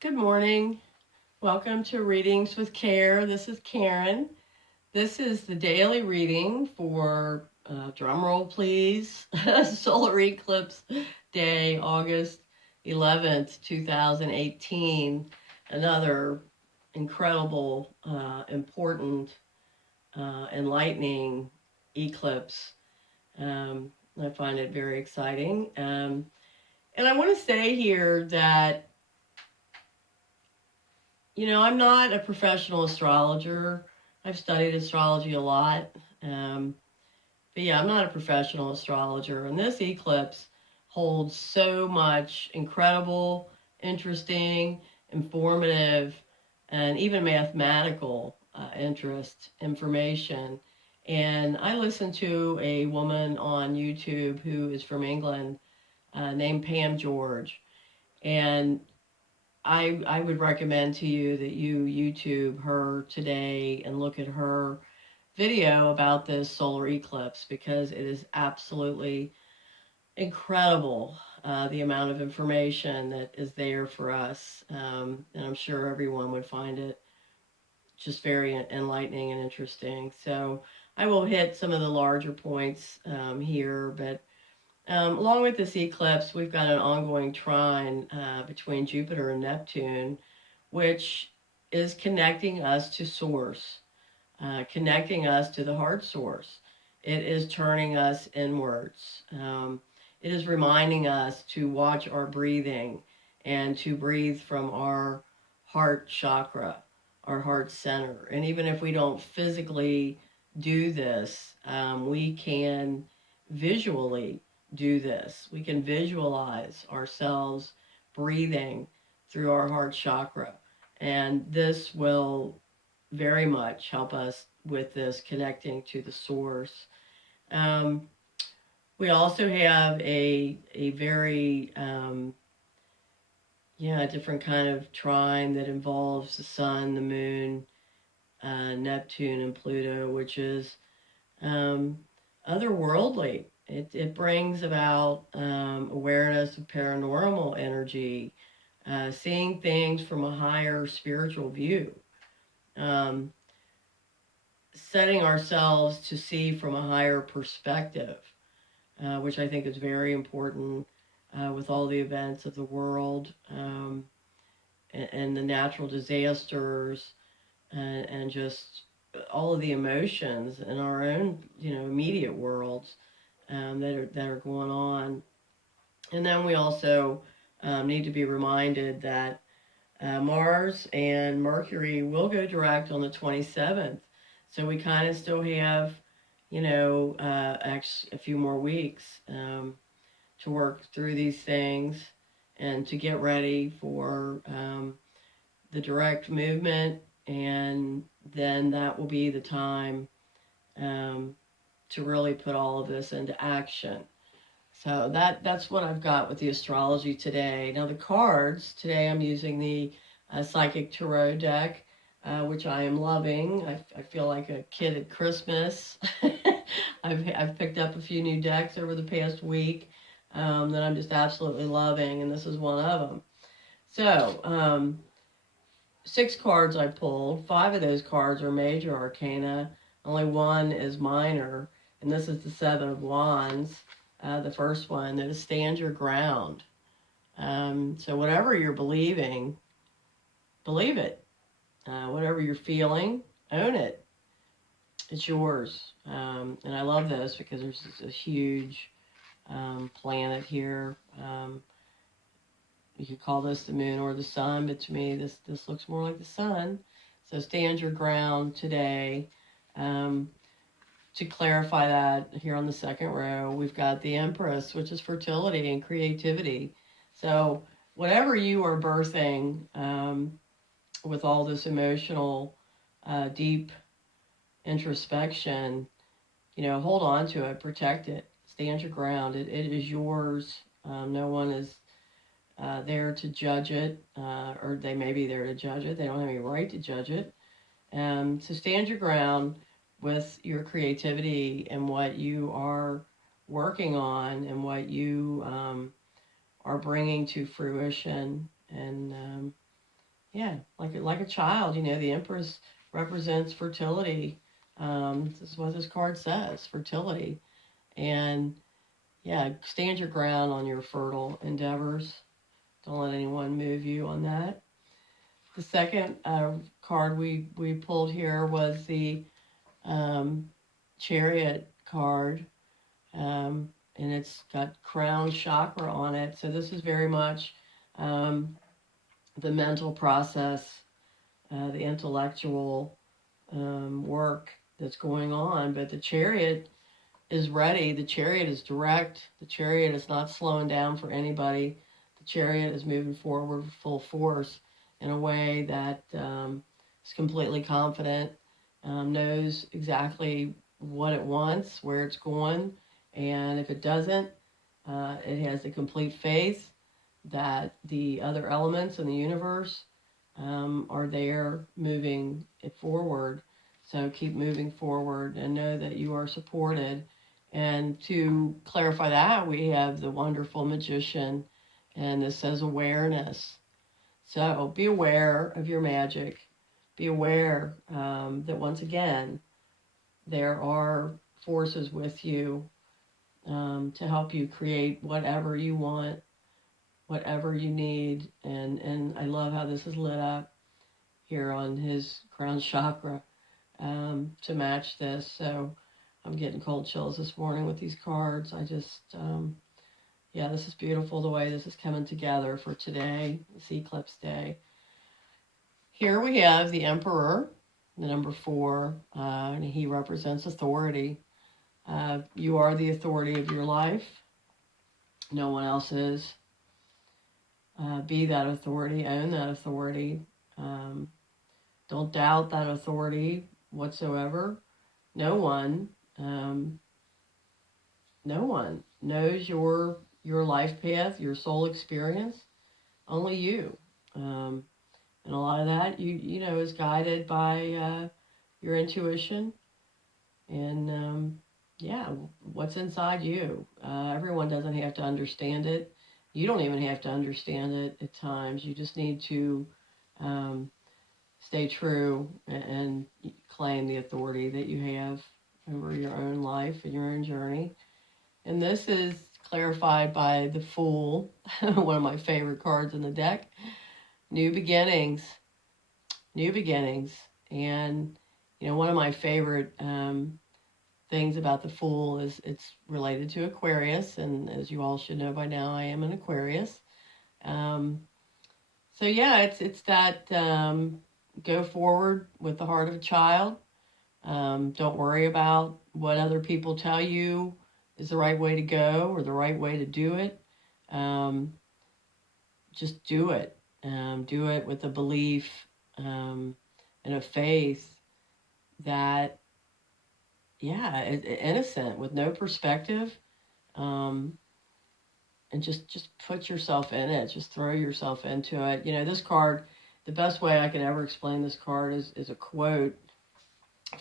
Good morning. Welcome to Readings with Care. This is Karen. This is the daily reading for, drum roll please, solar eclipse day, August 11th, 2018. Another incredible, important, enlightening eclipse. I find it very exciting. And I want to say here that I'm not a professional astrologer. I've studied astrology a lot. Um, but yeah, I'm not a professional astrologer. And this eclipse holds so much incredible, interesting, informative, and even mathematical information. And I listened to a woman on YouTube who is from England named Pam George. And I would recommend to you that you YouTube her today and look at her video about this solar eclipse because it is absolutely incredible, the amount of information that is there for us. And I'm sure everyone would find it just very enlightening and interesting. So I will hit some of the larger points here, but along with this eclipse, we've got an ongoing trine between Jupiter and Neptune, which is connecting us to Source, connecting us to the heart source. It is turning us inwards. It is reminding us to watch our breathing and to breathe from our heart chakra, our heart center. And even if we don't physically do this, we can visually do this. We can visualize ourselves breathing through our heart chakra. And this will very much help us with this connecting to the source. Um, we also have a very different kind of trine that involves the sun, the moon, Neptune, and Pluto, which is um, otherworldly. It brings about awareness of paranormal energy, seeing things from a higher spiritual view. Um, Setting ourselves to see from a higher perspective, which I think is very important with all the events of the world, and the natural disasters, and just all of the emotions in our own immediate worlds that are going on. And then we also need to be reminded that Mars and Mercury will go direct on the 27th. So we kind of still have, actually a few more weeks to work through these things and to get ready for the direct movement. And then that will be the time um, to really put all of this into action. So that's what I've got with the astrology today. Now the cards today, I'm using the Psychic Tarot deck, which I am loving. I feel like a kid at Christmas. I've picked up a few new decks over the past week that I'm just absolutely loving, and this is one of them. So 6 cards I pulled. 5 of those cards are major arcana. Only one is minor, and this is the Seven of Wands. The first one, that is stand your ground. So whatever you're believing, believe it. Whatever you're feeling, own it. It's yours. And I love this because there's a huge planet here. You could call this the moon or the sun, but to me, this looks more like the sun. So stand your ground today. Um, to clarify that, here on the second row, we've got the Empress, which is fertility and creativity. So whatever you are birthing with all this emotional, deep introspection, hold on to it, protect it, stand your ground. It is yours. No one is there to judge it, or they may be there to judge it. They don't have any right to judge it. So stand your ground with your creativity and what you are working on and what you are bringing to fruition. And Yeah, like a child. You know, the Empress represents fertility. This is what this card says: fertility. And yeah, stand your ground on your fertile endeavors. Don't let anyone move you on that. The second card we pulled here was the um, Chariot card, and it's got crown chakra on it. So this is very much um, the mental process, the intellectual work that's going on. But the Chariot is ready. The Chariot is direct. The Chariot is not slowing down for anybody. The Chariot is moving forward with full force in a way that is completely confident, knows exactly what it wants, where it's going, and if it doesn't, it has a complete faith that the other elements in the universe are there moving it forward. So keep moving forward and know that you are supported. And to clarify that, we have the wonderful magician, and this says awareness. So be aware of your magic. Be aware that once again, there are forces with you to help you create whatever you want, whatever you need. And I love how this is lit up here on his crown chakra to match this. So I'm getting cold chills this morning with these cards. I just, yeah, this is beautiful the way this is coming together for today, this eclipse day. Here we have the Emperor, the number 4, and he represents authority. You are the authority of your life. No one else is. Be that authority, own that authority. Um, don't doubt that authority whatsoever. No one, um, no one knows your life path, your soul experience. Only you, and a lot of that you know is guided by your intuition and yeah, what's inside you. Everyone doesn't have to understand it. You don't even have to understand it at times. You just need to um, stay true and claim the authority that you have over your own life and your own journey. And this is clarified by the Fool, one of my favorite cards in the deck. New beginnings, new beginnings. And, you know, one of my favorite things about the Fool is it's related to Aquarius. And as you all should know by now, I am an Aquarius. Um, so, yeah, it's that go forward with the heart of a child. Don't worry about what other people tell you is the right way to go or the right way to do it. Um, just do it. Do it with a belief um, and a faith that, yeah, innocent with no perspective, um, and just put yourself in it. Just throw yourself into it. You know, this card. The best way I can ever explain this card is a quote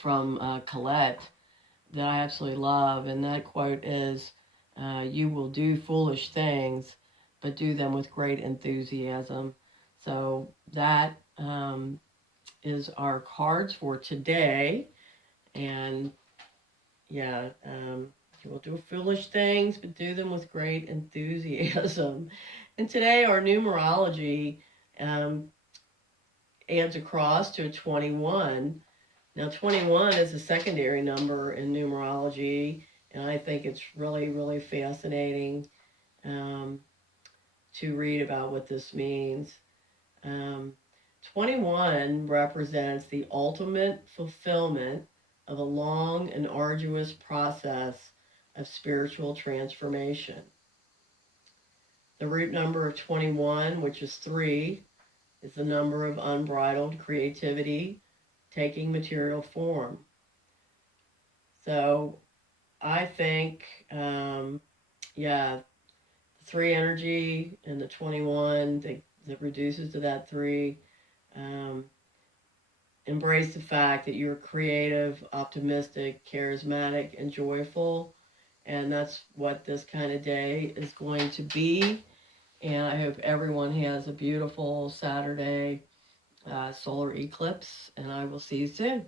from Colette that I absolutely love, and that quote is, "You will do foolish things, but do them with great enthusiasm." So that is our cards for today, and yeah, you will do foolish things, but do them with great enthusiasm. And today, our numerology um, adds across to a 21. Now, 21 is a secondary number in numerology, and I think it's really, really fascinating um, to read about what this means. Um, 21 represents the ultimate fulfillment of a long and arduous process of spiritual transformation. The root number of 21, which is 3, is the number of unbridled creativity taking material form. So I think, yeah, the 3 energy and the 21 that reduces to that 3. Um, Embrace the fact that you're creative, optimistic, charismatic, and joyful. And that's what this kind of day is going to be. And I hope everyone has a beautiful Saturday solar eclipse, and I will see you soon.